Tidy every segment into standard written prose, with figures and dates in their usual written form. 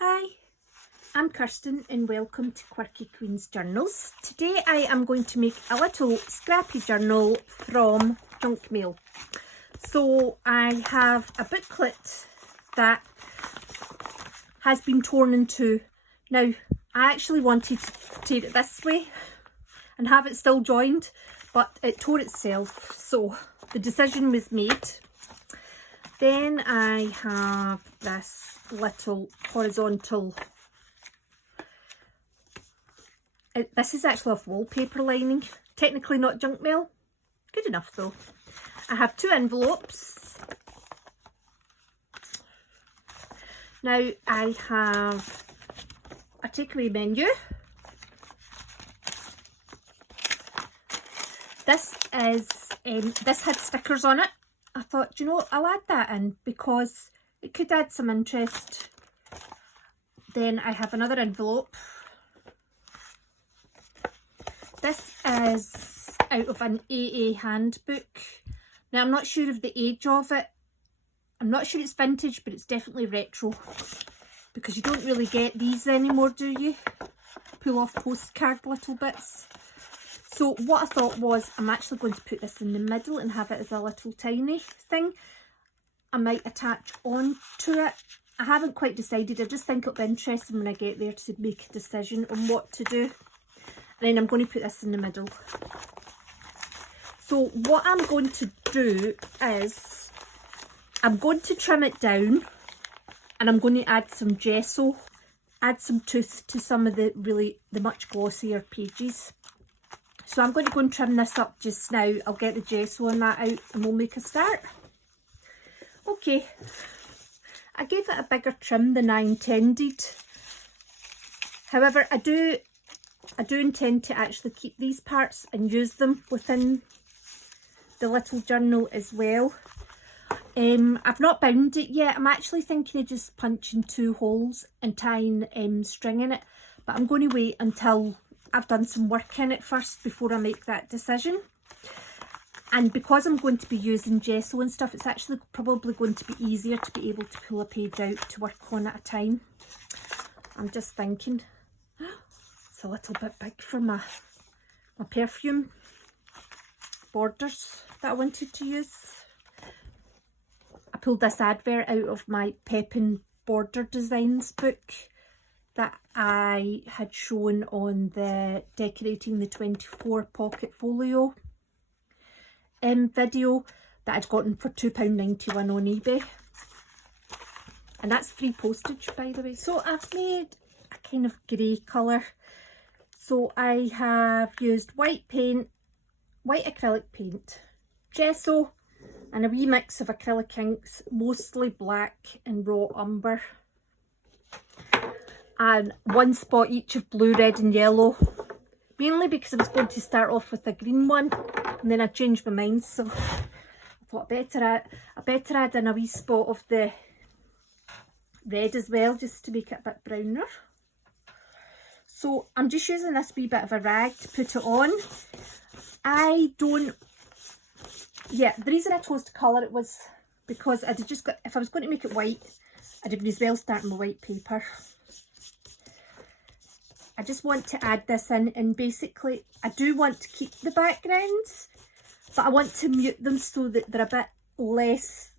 Hi, I'm Kirsten and welcome to Quirky Queen's Journals. Today I am going to make a little scrappy journal from junk mail. So I have a booklet that has been torn in two. Now I actually wanted to tear it this way and have it still joined, but it tore itself, so the decision was made. Then I have this little horizontal, this is actually off wallpaper lining, technically not junk mail, good enough though. I have two envelopes. Now I have a takeaway menu. This had stickers on it. I thought, you know, I'll add that in because it could add some interest. Then I have another envelope. This is out of an AA handbook. Now I'm not sure of the age of it. I'm not sure it's vintage, but it's definitely retro. Because you don't really get these anymore, do you? Pull off postcard little bits. So what I thought was, I'm actually going to put this in the middle and have it as a little tiny thing. I might attach on to it. I haven't quite decided. I just think it'll be interesting when I get there to make a decision on what to do. And then I'm going to put this in the middle. So what I'm going to do is, I'm going to trim it down and I'm going to add some gesso, add some tooth to some of the much glossier pages. So I'm going to go and trim this up just now. I'll get the gesso on that out and we'll make a start. Okay, I gave it a bigger trim than I intended. However, I do intend to actually keep these parts and use them within the little journal as well. I've not bound it yet. I'm actually thinking of just punching 2 holes and tying string in it. But I'm going to wait until I've done some work in it first before I make that decision. And because I'm going to be using gesso and stuff, it's actually probably going to be easier to be able to pull a page out to work on at a time. I'm just thinking, it's a little bit big for my perfume borders that I wanted to use. I pulled this advert out of my Pepin Border Designs book that I had shown on the Decorating the 24 Pocket Folio video that I'd gotten for £2.91 on eBay. And that's free postage, by the way. So I've made a kind of grey colour. So I have used white paint, white acrylic paint, gesso, and a wee mix of acrylic inks, mostly black and raw umber. And 1 spot each of blue, red and yellow, mainly because I was going to start off with a green one and then I changed my mind, so I thought I better add in a wee spot of the red as well, just to make it a bit browner. So I'm just using this wee bit of a rag to put it on. The reason I chose to colour it was because I'd just got, if I was going to make it white, I'd as well start on my white paper. I just want to add this in, and basically I do want to keep the backgrounds, but I want to mute them so that they're a bit less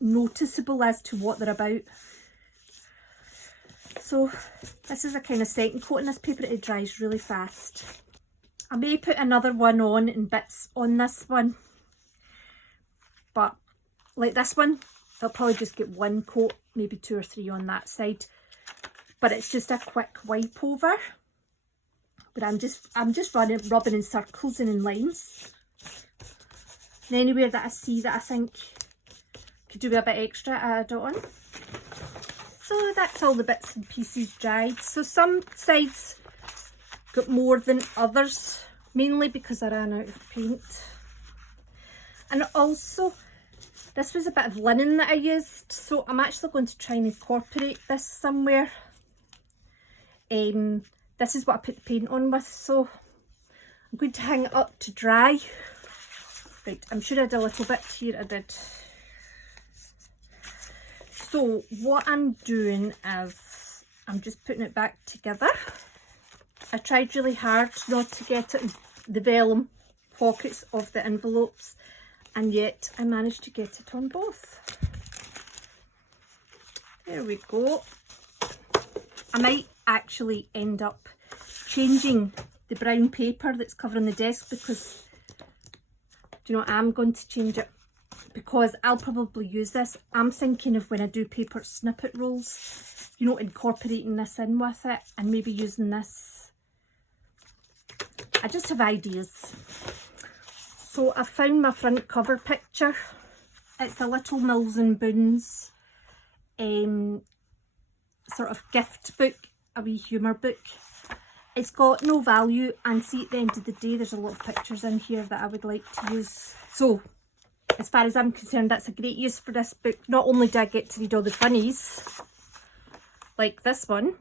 noticeable as to what they're about. So this is a kind of second coat on this paper. It dries really fast. I may put another one on in bits on this one, but like this one, I'll probably just get 1 coat, maybe 2 or 3 on that side. But it's just a quick wipe over. But I'm just rubbing in circles and in lines. And anywhere that I see that I think could do a bit extra, I add it on. So that's all the bits and pieces dried. So some sides got more than others, mainly because I ran out of paint. And also, this was a bit of linen that I used, so I'm actually going to try and incorporate this somewhere. This is what I put the paint on with, so I'm going to hang it up to dry. Right, I'm sure I did a little bit here, I did. So what I'm doing is I'm just putting it back together. I tried really hard not to get it in the vellum pockets of the envelopes, and yet I managed to get it on both. There we go. I might actually end up changing the brown paper that's covering the desk, because, do you know, I'm going to change it because I'll probably use this. I'm thinking of when I do paper snippet rolls, you know, incorporating this in with it and maybe using this. I just have ideas. So I found my front cover picture. It's a little Mills and Boons sort of gift book, a wee humour book. It's got no value, and see, at the end of the day there's a lot of pictures in here that I would like to use. So as far as I'm concerned, that's a great use for this book. Not only do I get to read all the funnies like this one,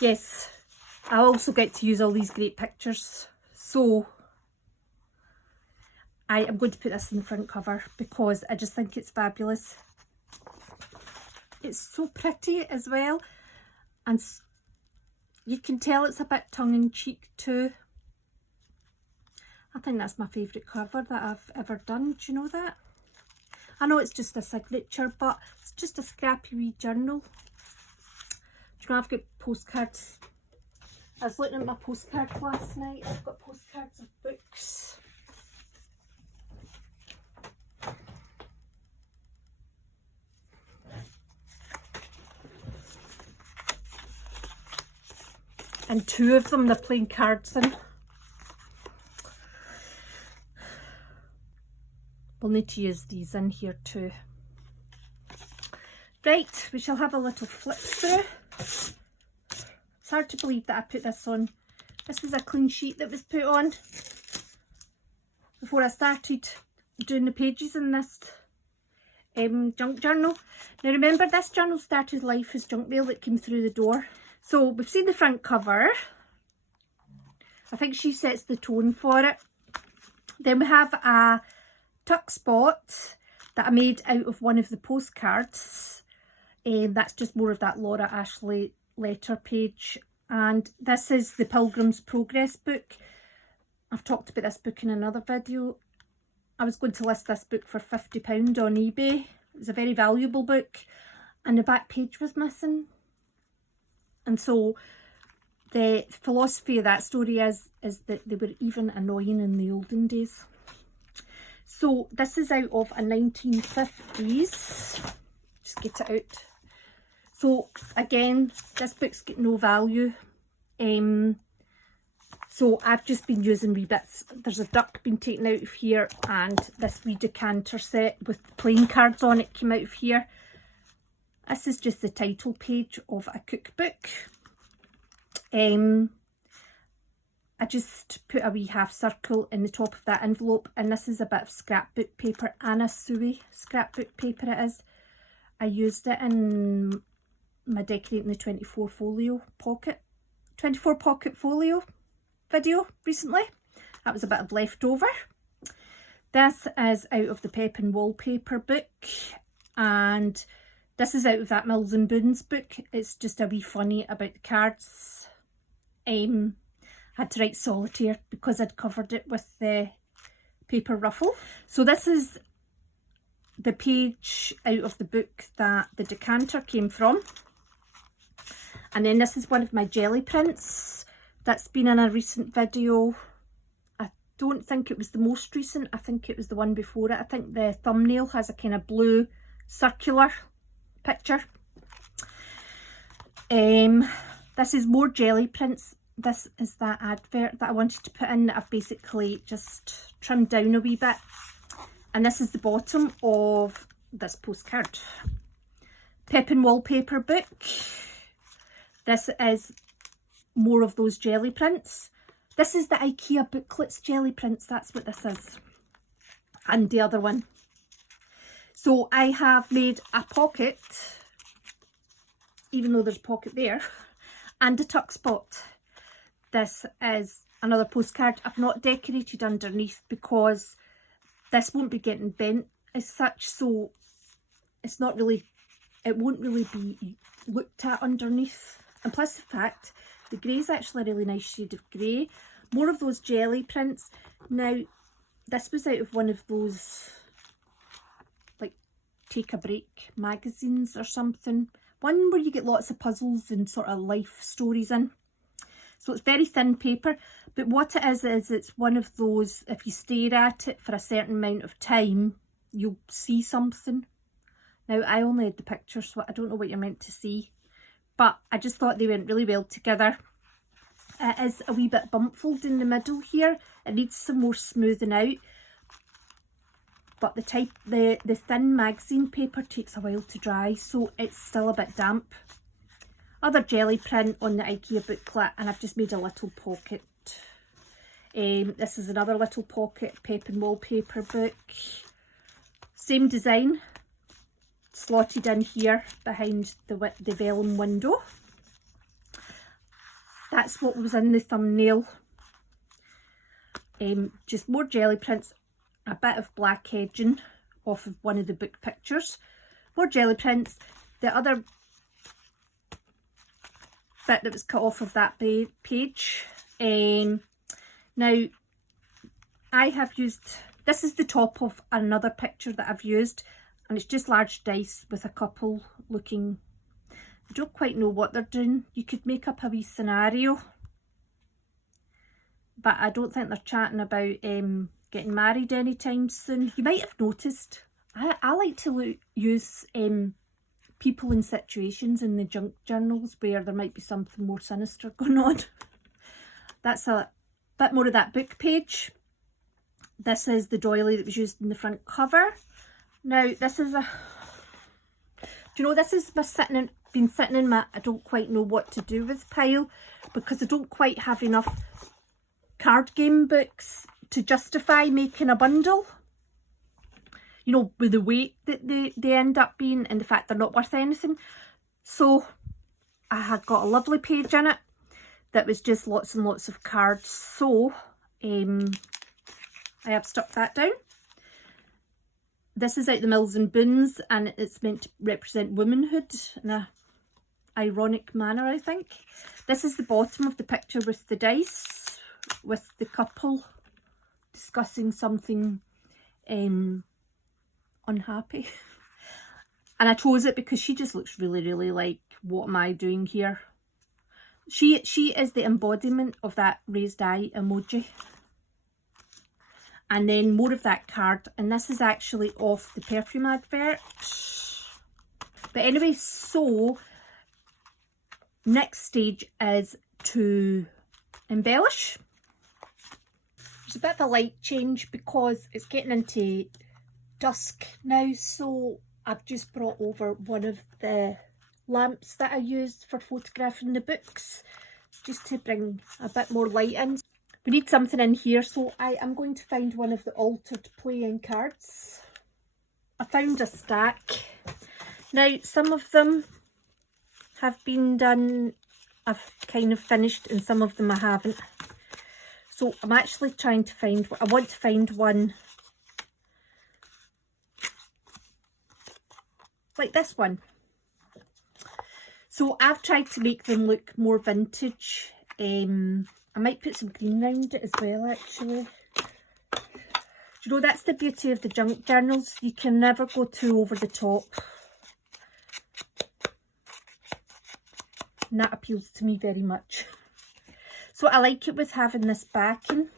yes, I also get to use all these great pictures. So I am going to put this in the front cover because I just think it's fabulous. It's so pretty as well, and you can tell it's a bit tongue-in-cheek too. I think that's my favourite cover that I've ever done. Do you know that? I know it's just a signature, but it's just a scrappy wee journal. Do you know, I've got postcards. I was looking at my postcards last night. I've got postcards of books. And two of them they're playing cards in. We'll need to use these in here too. Right, we shall have a little flip through. It's hard to believe that I put this on. This was a clean sheet that was put on before I started doing the pages in this junk journal. Now remember, this journal started life as junk mail that came through the door. So we've seen the front cover. I think she sets the tone for it. Then we have a tuck spot that I made out of one of the postcards. That's just more of that Laura Ashley letter page. And this is the Pilgrim's Progress book. I've talked about this book in another video. I was going to list this book for £50 on eBay. It was a very valuable book, and the back page was missing. And so the philosophy of that story is that they were even annoying in the olden days. So this is out of a 1950s. Just get it out. So again, this book's got no value. So I've just been using wee bits. There's a duck being taken out of here, and this wee decanter set with playing cards on it came out of here. This is just the title page of a cookbook. I just put a wee half circle in the top of that envelope, and this is a bit of scrapbook paper, Anna Sui scrapbook paper it is. I used it in my Decorating the 24 pocket folio video recently. That was a bit of leftover. This is out of the Pep and Wallpaper book, and this is out of that Mills and Boons book. It's just a wee funny about the cards. I had to write solitaire because I'd covered it with the paper ruffle. So this is the page out of the book that the decanter came from. And then this is one of my jelly prints that's been in a recent video. I don't think it was the most recent. I think it was the one before it. I think the thumbnail has a kind of blue circular picture. This is more jelly prints. This is that advert that I wanted to put in that I've basically just trimmed down a wee bit. And this is the bottom of this postcard. Pep and Wallpaper book. This is more of those jelly prints. This is the IKEA booklets jelly prints. That's what this is. And the other one. So I have made a pocket, even though there's a pocket there, and a tuck spot. This is another postcard. I've not decorated underneath because this won't be getting bent as such. So it's not really, it won't really be looked at underneath. And plus the fact, the grey is actually a really nice shade of grey. More of those jelly prints. Now, this was out of one of those, like, Take a Break magazines or something. One where you get lots of puzzles and sort of life stories in. So it's very thin paper. But what it is it's one of those, if you stare at it for a certain amount of time, you'll see something. Now, I only had the picture, so I don't know what you're meant to see. But I just thought they went really well together. It is a wee bit bumpfold in the middle here. It needs some more smoothing out. But the thin magazine paper takes a while to dry, so it's still a bit damp. Other jelly print on the IKEA booklet, and I've just made a little pocket. This is another little pocket Pep and Wallpaper book. Same design, slotted in here behind the vellum window. That's what was in the thumbnail. Just more jelly prints, a bit of black edging off of one of the book pictures. More jelly prints. The other bit that was cut off of that page. Now, I have used, this is the top of another picture that I've used, and it's just large dice with a couple looking, I don't quite know what they're doing. You could make up a wee scenario, but I don't think they're chatting about getting married anytime soon. You might have noticed, I like to use people in situations in the junk journals where there might be something more sinister going on. That's a bit more of that book page. This is the doily that was used in the front cover. Now, this is a, do you know, this has been sitting in my I don't quite know what to do with pile, because I don't quite have enough card game books to justify making a bundle. You know, with the weight that they end up being and the fact they're not worth anything. So I had got a lovely page in it that was just lots and lots of cards. So I have stuck that down. This is out the Mills and Boons, and it's meant to represent womanhood in a ironic manner, I think. This is the bottom of the picture with the dice, with the couple discussing something unhappy. And I chose it because she just looks really, really like, what am I doing here? She is the embodiment of that raised eye emoji. And then more of that card, and this is actually off the perfume advert. But anyway, so next stage is to embellish. There's a bit of a light change because it's getting into dusk now, so I've just brought over one of the lamps that I used for photographing the books, just to bring a bit more light in. We need something in here, so I am going to find one of the altered playing cards. I found a stack. Now, some of them have been done, I've kind of finished, and some of them I haven't. So I'm actually trying to find, I want to find one like this one. So I've tried to make them look more vintage. I might put some green around it as well, actually. Do you know, that's the beauty of the junk journals. You can never go too over the top. And that appeals to me very much. So I like it with having this backing,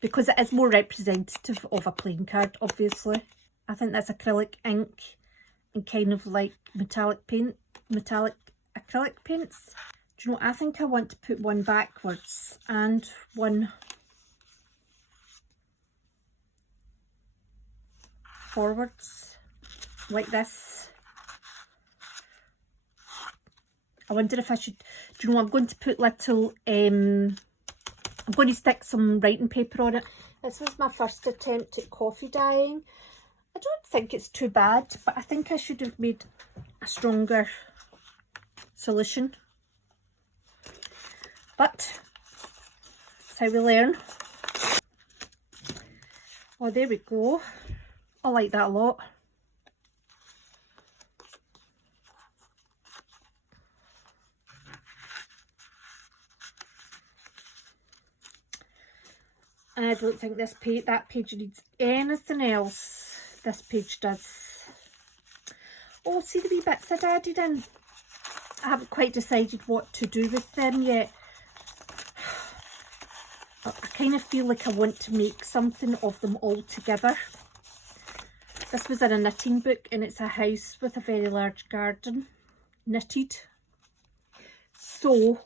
because it is more representative of a playing card, obviously. I think that's acrylic ink and kind of like metallic paint, metallic acrylic paints. Do you know, I think I want to put one backwards and one forwards, like this. I wonder if I should, do you know, I'm going to put little, I'm going to stick some writing paper on it. This was my first attempt at coffee dyeing. I don't think it's too bad, but I think I should have made a stronger solution. But that's how we learn. Oh, there we go. I like that a lot. And I don't think this page, that page needs anything else. This page does. Oh, see the wee bits I'd added in? I haven't quite decided what to do with them yet. I kind of feel like I want to make something of them all together. This was in a knitting book, and it's a house with a very large garden, knitted. So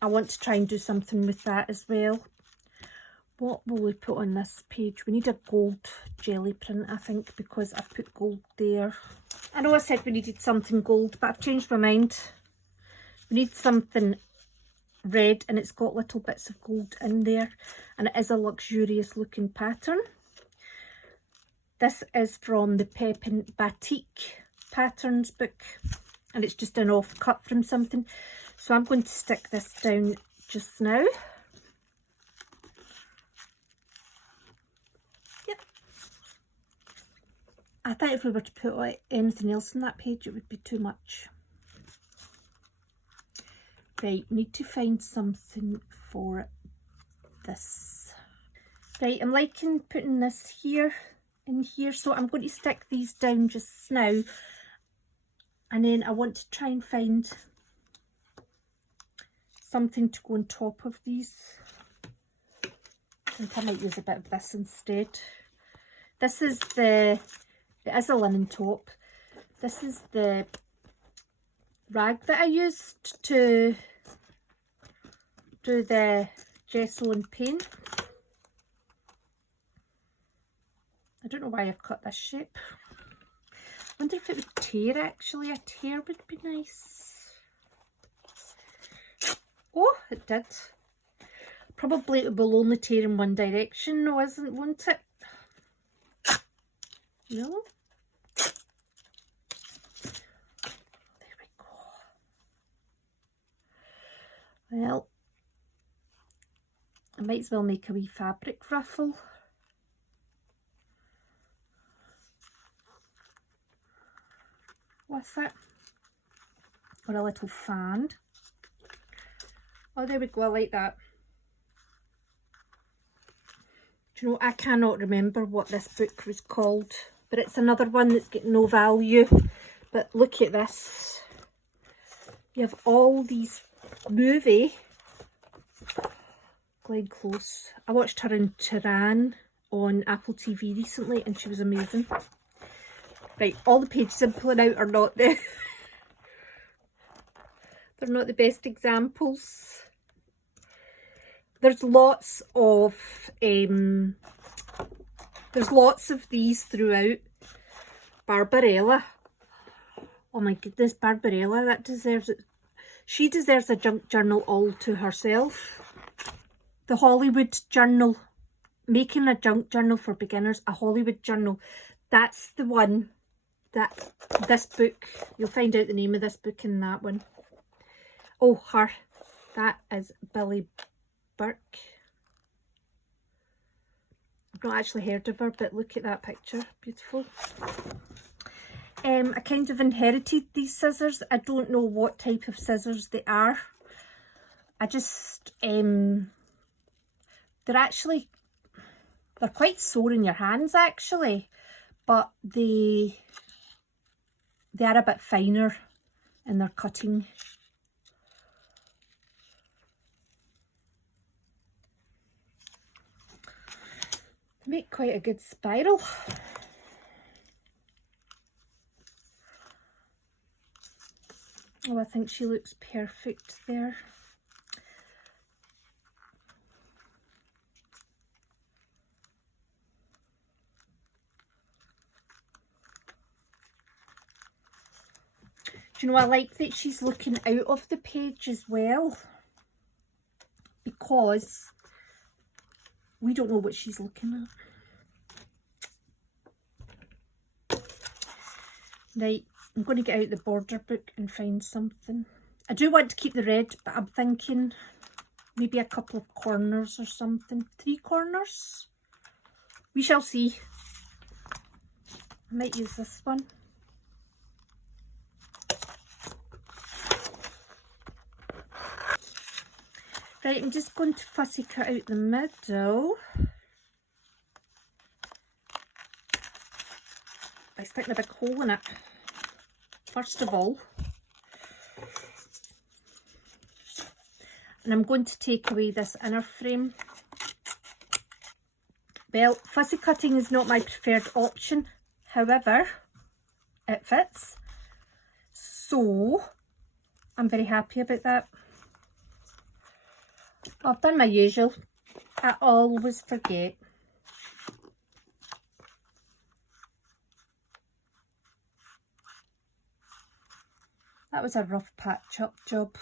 I want to try and do something with that as well. What will we put on this page? We need a gold jelly print, I think, because I've put gold there. I know I said we needed something gold, but I've changed my mind. We need something red, and it's got little bits of gold in there, and it is a luxurious looking pattern. This is from the Pepin Batik Patterns book, and it's just an off cut from something. So I'm going to stick this down just now. Yep. I think if we were to put anything else on that page, it would be too much. Right, need to find something for this. Right, I'm liking putting this here in here, so I'm going to stick these down just now, and then I want to try and find something to go on top of these. I think I might use a bit of this instead. This is it is a linen top. This is the rag that I used to do the gesso and paint. I don't know why I've cut this shape. I wonder if it would tear actually. A tear would be nice. Oh, it did. Probably it will only tear in one direction, no, won't it? No? There we go. Well, I might as well make a wee fabric ruffle. With it, or a little fan. Oh, there we go, I like that. Do you know, I cannot remember what this book was called, but it's another one that's got no value. But look at this. You have all these movie. Glenn Close. I watched her in Tehran on Apple TV recently, and she was amazing. Right, all the pages I'm pulling out are not they're not the best examples. There's lots of these throughout. Barbarella. Oh my goodness, Barbarella, that deserves it. She deserves a junk journal all to herself. The Hollywood journal. Making a junk journal for beginners, a Hollywood journal. That's the one. This book, you'll find out the name of this book in that one. Oh, her. That is Billy Burke. I've not actually heard of her, but look at that picture. Beautiful. I kind of inherited these scissors. I don't know what type of scissors they are. I just, they're quite sore in your hands actually, but they are a bit finer in their cutting. They make quite a good spiral. Oh, I think she looks perfect there. Do you know, I like that she's looking out of the page as well, because we don't know what she's looking at. Right, I'm going to get out the border book and find something. I do want to keep the red, but I'm thinking maybe a couple of corners or something. 3 corners? We shall see. I might use this one. Right, I'm just going to fussy cut out the middle. By sticking a big hole in it, first of all. And I'm going to take away this inner frame. Well, fussy cutting is not my preferred option, however, it fits. So, I'm very happy about that. I've done my usual. I always forget. That was a rough patch up job.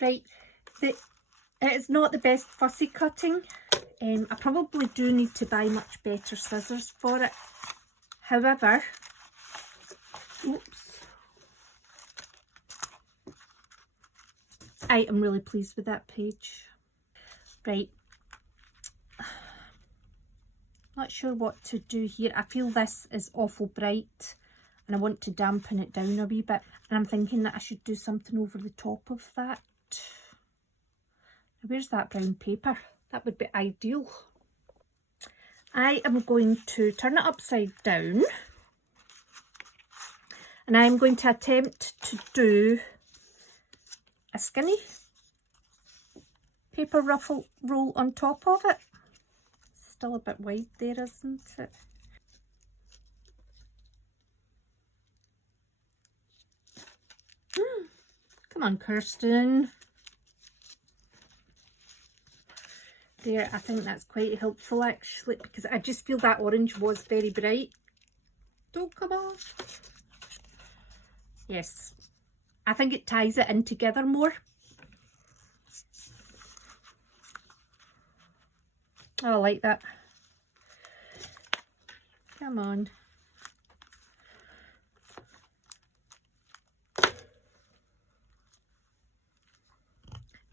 Right, it is not the best fussy cutting. I probably do need to buy much better scissors for it. However, oops, I am really pleased with that page. Right, not sure what to do here. I feel this is awful bright and I want to dampen it down a wee bit. And I'm thinking that I should do something over the top of that. Now, where's that brown paper? That would be ideal. I am going to turn it upside down and I'm going to attempt to do a skinny paper ruffle roll on top of it. Still a bit wide there, isn't it? Come on, Kirsten. There, I think that's quite helpful actually, because I just feel that orange was very bright. Don't come off. Yes, I think it ties it in together more. Oh, I like that. Come on.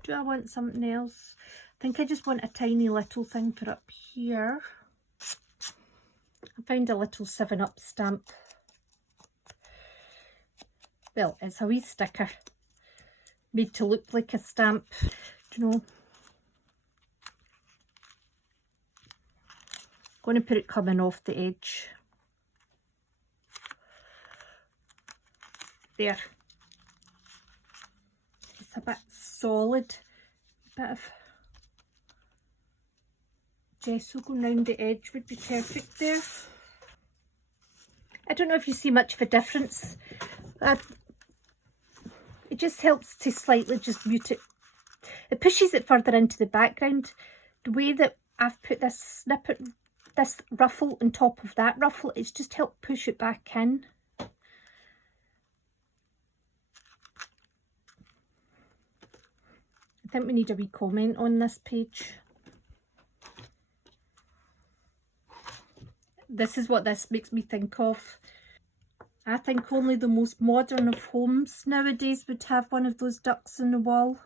Do I want something else? I think I just want a tiny little thing for up here. I found a little 7-Up stamp. Well, it's a wee sticker made to look like a stamp. Do you know? I'm going to put it coming off the edge. There. It's a bit solid. A bit of gesso going round the edge would be perfect there. I don't know if you see much of a difference. It just helps to slightly just mute it. It pushes it further into the background. The way that I've put this snippet, this ruffle on top of that ruffle, it's just helped push it back in. I think we need a wee comment on this page. This is what this makes me think of. I think only the most modern of homes nowadays would have one of those ducks on the wall.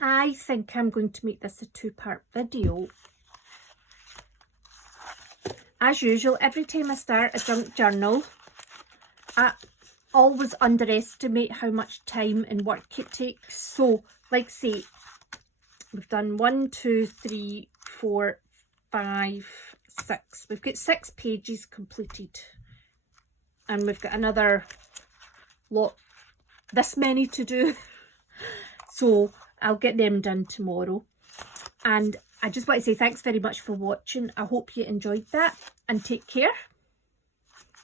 I think I'm going to make this a 2-part video. As usual, every time I start a junk journal, I always underestimate how much time and work it takes. So, like say, we've done 1, 2, 3, 4, 5, 6. We've got 6 pages completed. And we've got another lot, this many to do. So, I'll get them done tomorrow. And I just want to say thanks very much for watching. I hope you enjoyed that and take care.